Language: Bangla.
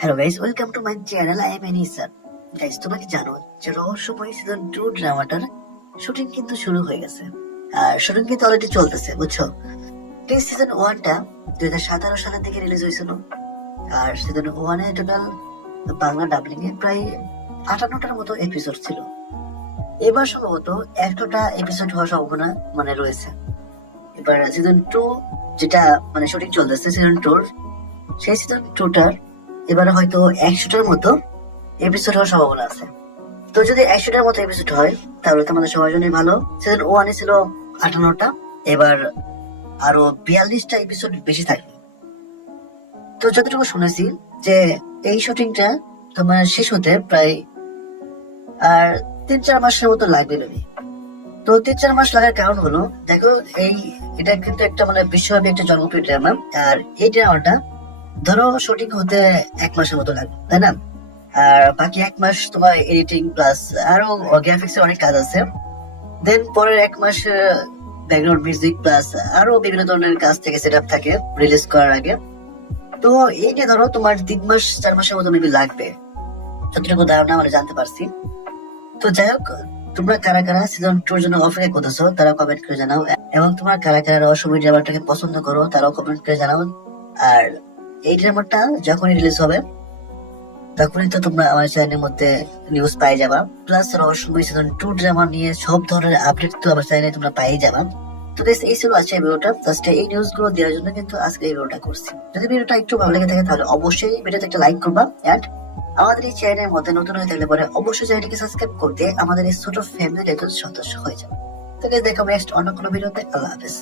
Hello guys, welcome to my channel. I am এনিসার। গাইস, তোমরা কি জানো যে রহস্যময় সিজন 2 ড্রামাটার শুটিং কিন্তু শুরু হয়ে গেছে, আর শুটিং কিন্তু অলরেডি চলতেছে, বুঝছো? এই সিজন 1টা 2017 সালের দিকে রিলিজ হয়েছিল, আর সিজন 1 এ টোটাল বাংলা ডাবলিং এ প্রায় 58টার মতো এপিসোড ছিল। এবার সম্ভবত 100টা এপিসোড হওয়ার সম্ভাবনা রয়েছে। এবার সিজন 2 যেটা শুটিং চলতেছে, সিজন 2 সেই সিজন 2টার এবারে হয়তো 100টার মতো এপিসোড হওয়ার সম্ভাবনা আছে। তো যদি 100টার মতো এপিসোড হয় তাহলে তো আমাদের সবার জন্যই ভালো। সিজন 1 এ ছিল 58টা, এবার আরো 42টা এপিসোড বেশি থাকবে। তো যতটুকু শুনেছি যে এই শুটিংটা তোমার শেষ হতে প্রায় আর 3-4 মাসের মতো লাগবে বেবি। তো 3-4 মাস লাগার কারণ হলো, দেখো এটা কিন্তু একটা বিশ্বব্যাপী একটা জনপ্রিয় ড্রামা, আর এই ড্রামাটা ধরো শুটিং হতে 1 মাসের মতো লাগবে, তাই না? আর বাকি 1 মাস তোমার এডিটিং প্লাস আরো গ্রাফিক্স এর অনেক কাজ আছে। দেন পরের 1 মাস ব্যাকগ্রাউন্ড মিউজিক প্লাস আরো বিভিন্ন ধরনের কাজ থেকে সেট আপ থাকে রিলিজ করার আগে। তো এইটা ধরো তোমার 3-4 মাসের মতো মেবি লাগবে, যতটুকু ধারণা জানতে পারছি। তো যাই হোক, তোমরা কারা কারা সিজন 2 এর জন্য অপেক্ষা করতেছো তারা কমেন্ট করে জানাও, এবং তোমরা কারা কারা রহস্যময় ড্রামাটাকে পছন্দ করো তারাও কমেন্ট করে জানাও। আর এই ড্রামাটা যখনই রিলিজ হবে তখনই তো তোমরা আমার চ্যানেলের মধ্যে নিউজ পাই যাবা, প্লাস রহস্যময় সিজন 2 ড্রামা নিয়ে সব ধরনের আপডেট তো আমার চ্যানেলে তোমরা পাই যাবা। তো গাইস, এই ছিল আজকের ভিডিওটা। জাস্ট এই নিউজ গুলো দেওয়ার জন্য কিন্তু আজকে এই ভিডিওটা করছি। যদি ভিডিওটা একটু ভালো লেগে থাকে তাহলে অবশ্যই ভিডিওতে একটা লাইক করবা, এন্ড আমাদের এই চ্যানেলের মধ্যে নতুন হয়ে থাকলে পরে অবশ্যই চ্যানেলটিকে সাবস্ক্রাইব করতে আমাদের এই ছোট ফ্যামিলির একজন সদস্য হয়ে যাবে। তো গাইস, দেখা হবে নেক্সট অন্য কোনো ভিডিওতে। আল্লাহ হাফেজ।